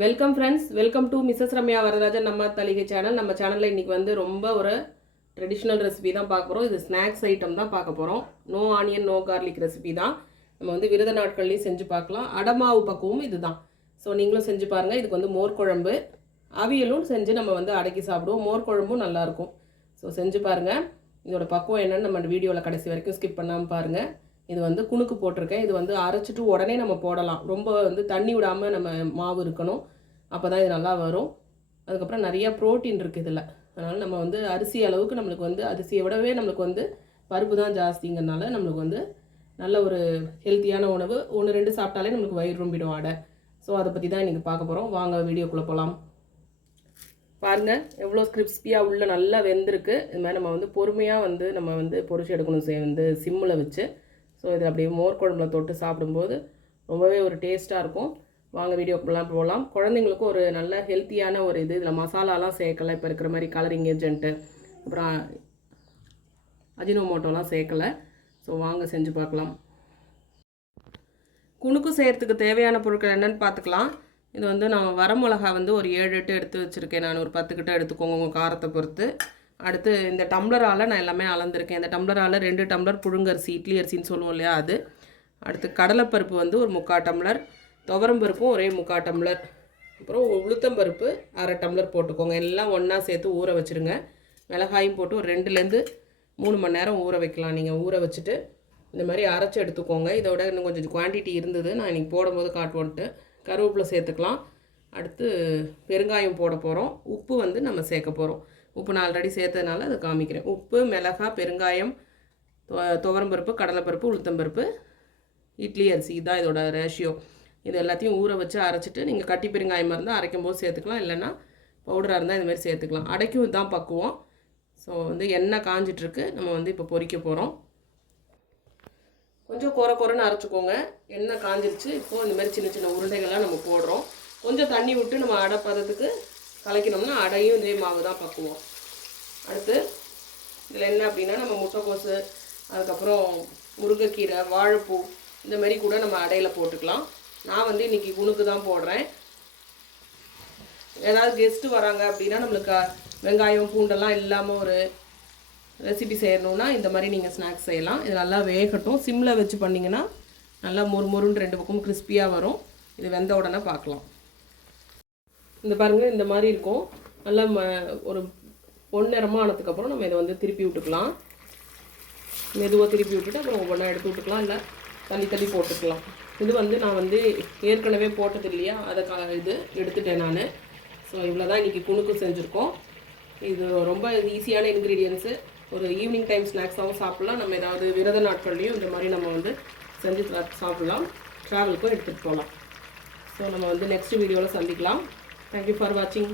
Welcome friends, welcome to Mrs Ramya Varadarajan நம்ம தலிகை channel. நம்ம சேனலில் இன்றைக்கி வந்து ரொம்ப ஒரு ட்ரெடிஷ்னல் ரெசிபி தான் பார்க்க போகிறோம். இது ஸ்நாக்ஸ் ஐட்டம் தான் பார்க்க போகிறோம். No onion no garlic recipe தான். நம்ம வந்து விரத நாட்கள்லையும் செஞ்சு பார்க்கலாம். அடமாவு பக்குவமும் இது தான். ஸோ நீங்களும் செஞ்சு பாருங்கள். இதுக்கு வந்து மோர் குழம்பு அவியலும் செஞ்சு நம்ம வந்து அடக்கி சாப்பிடுவோம். மோர் குழம்பும் நல்லாயிருக்கும். ஸோ செஞ்சு பாருங்கள். இதோட பக்குவம் என்னென்னு நம்ம வீடியோவில் கடைசி வரைக்கும் ஸ்கிப் பண்ணாமல் பாருங்கள். இது வந்து குணுக்கு போட்டிருக்கேன். இது வந்து அரைச்சிட்டு உடனே நம்ம போடலாம். ரொம்ப வந்து தண்ணி விடாமல் நம்ம மாவு இருக்கணும். அப்போ தான் இது நல்லா வரும். அதுக்கப்புறம் நிறையா ப்ரோட்டீன் இருக்குது இதில். அதனால் நம்ம வந்து அரிசி அளவுக்கு நம்மளுக்கு வந்து அரிசியை விடவே நம்மளுக்கு வந்து பருப்பு தான் ஜாஸ்திங்கிறதுனால நம்மளுக்கு வந்து நல்ல ஒரு ஹெல்த்தியான உணவு. 1-2 சாப்பிட்டாலே நம்மளுக்கு வயிறு ரொம்பிடும் அடை. ஸோ அதை பற்றி தான் இன்றைக்கி பார்க்க போகிறோம். வாங்க வீடியோக்குள்ளே போகலாம். பாருங்கள் எவ்வளோ கிரிஸ்பியாக உள்ள நல்லா வெந்திருக்கு. இது மாதிரி நம்ம வந்து பொறுமையாக வந்து நம்ம வந்து பொரிச்சு எடுக்கணும். வந்து சிம்மில் வச்சு. ஸோ இது அப்படியே மோர் குழம்புல தொட்டு சாப்பிடும்போது ரொம்பவே ஒரு டேஸ்ட்டாக இருக்கும். வாங்க வீடியோக்குலாம் போகலாம். குழந்தைங்களுக்கும் ஒரு நல்ல ஹெல்த்தியான ஒரு இது. இதில் மசாலாலாம் சேர்க்கலை. இப்போ இருக்கிற மாதிரி கலரிங் ஏஜென்ட்டு அப்புறம் அஜினோமோட்டோலாம் சேர்க்கலை. ஸோ வாங்க செஞ்சு பார்க்கலாம். குணுக்கு செய்கிறதுக்கு தேவையான பொருட்கள் என்னென்னு பார்த்துக்கலாம். இது வந்து நான் வரமிளகா வந்து ஒரு 7-8 எடுத்து வச்சுருக்கேன். நான் ஒரு 10 கிட்ட எடுத்துக்கோங்க உங்கள் காரத்தை பொறுத்து. அடுத்து இந்த டம்ளரால் நான் எல்லாமே அளந்திருக்கேன். இந்த டம்ளரால் 2 டம்ளர் புழுங்கரிசி, இட்லி அரிசின்னு சொல்லுவோம் இல்லையா, அது. அடுத்து கடலைப்பருப்பு வந்து ஒரு 3/4 டம்ளர், துவரம்பருப்பும் ஒரே 3/4 டம்ளர், அப்புறம் உளுத்தம்பருப்பு 1/2 டம்ளர் போட்டுக்கோங்க. எல்லாம் ஒன்றா சேர்த்து ஊற வச்சுருங்க. மிளகாயும் போட்டு ஒரு 2-3 மணி நேரம் ஊற வைக்கலாம். நீங்கள் ஊற வச்சுட்டு இந்த மாதிரி அரைச்சி எடுத்துக்கோங்க. இதோட இன்னும் கொஞ்சம் குவான்டிட்டி இருந்தது, நான் இன்றைக்கி போடும்போது காட்டுவோன்ட்டு. கருவேப்பிலை சேர்த்துக்கலாம். அடுத்து பெருங்காயம் போட போகிறோம். உப்பு வந்து நம்ம சேர்க்க போகிறோம். உப்பு நான் ஆல்ரெடி சேர்த்ததுனால அதை காமிக்கிறேன். உப்பு, மிளகாய், பெருங்காயம், துவரம்பருப்பு, கடலைப்பருப்பு, உளுத்தம்பருப்பு, இட்லி அரிசி, இதுதான் இதோட ரேஷியோ. இது எல்லாத்தையும் ஊற வச்சு அரைச்சிட்டு நீங்கள் கட்டி பெருங்காயமாக இருந்தால் அரைக்கும் போது சேர்த்துக்கலாம். இல்லைன்னா பவுடராக இருந்தால் இதுமாதிரி சேர்த்துக்கலாம். அடைக்கும் இதுதான் பக்குவோம். ஸோ வந்து எண்ணெய் காஞ்சிட்ருக்கு. நம்ம வந்து இப்போ பொரிக்க போகிறோம். கொஞ்சம் குறைன்னு அரைச்சிக்கோங்க. எண்ணெய் காஞ்சிருச்சு. இப்போது இந்த மாதிரி சின்ன சின்ன உருண்டைகள்லாம் நம்ம போடுறோம். கொஞ்சம் தண்ணி விட்டு நம்ம அடை பதத்துக்கு கலக்கினோம்னா அடையும் இதே மாவு தான் பக்குவோம். அடுத்து இதில் என்ன அப்படின்னா நம்ம முட்டைக்கோசு, அதுக்கப்புறம் முருங்கைக்கீரை, வாழைப்பூ இந்த மாதிரி கூட நம்ம அடையில் போட்டுக்கலாம். நான் வந்து இன்றைக்கி குணுக்கு தான் போடுறேன். ஏதாவது கெஸ்ட்டு வராங்க அப்படின்னா நம்மளுக்கு வெங்காயம் பூண்டெல்லாம் இல்லாமல் ஒரு ரெசிபி செய்யணுன்னா இந்த மாதிரி நீங்கள் ஸ்நாக்ஸ் செய்யலாம். இது நல்லா வேகட்டும். சிம்மில் வச்சு பண்ணிங்கன்னா நல்லா மொறுன்னு 2 பக்கமும் கிறிஸ்பியாக வரும். இது வெந்த உடனே பார்க்கலாம். இந்த பாருங்கள், இந்த மாதிரி இருக்கும். நல்லா ஒரு பொன்னிறமாக ஆனதுக்கப்புறம் நம்ம இதை வந்து திருப்பி விட்டுக்கலாம். மெதுவாக திருப்பி விட்டுட்டு அப்புறம் ஒவ்வொன்றா எடுத்து விட்டுக்கலாம். இல்லை தள்ளி போட்டுக்கலாம். இது வந்து நான் வந்து ஏற்கனவே போட்டது இல்லையா, அதை இது எடுத்துட்டேன் நான். ஸோ இவ்வளோ தான் இன்றைக்கி குணுக்கு செஞ்சுருக்கோம். இது ரொம்ப ஈஸியான இன்க்ரீடியன்ஸு. ஒரு ஈவினிங் டைம் ஸ்நாக்ஸாகவும் சாப்பிட்லாம். நம்ம ஏதாவது விரத நாட்கள்லையும் இந்த மாதிரி நம்ம வந்து செஞ்சு சாப்பிட்லாம். ட்ராவலுக்கும் எடுத்துகிட்டு போகலாம். ஸோ நம்ம வந்து நெக்ஸ்ட் வீடியோவில் சந்திக்கலாம். தேங்க்யூ ஃபார் வாட்சிங்.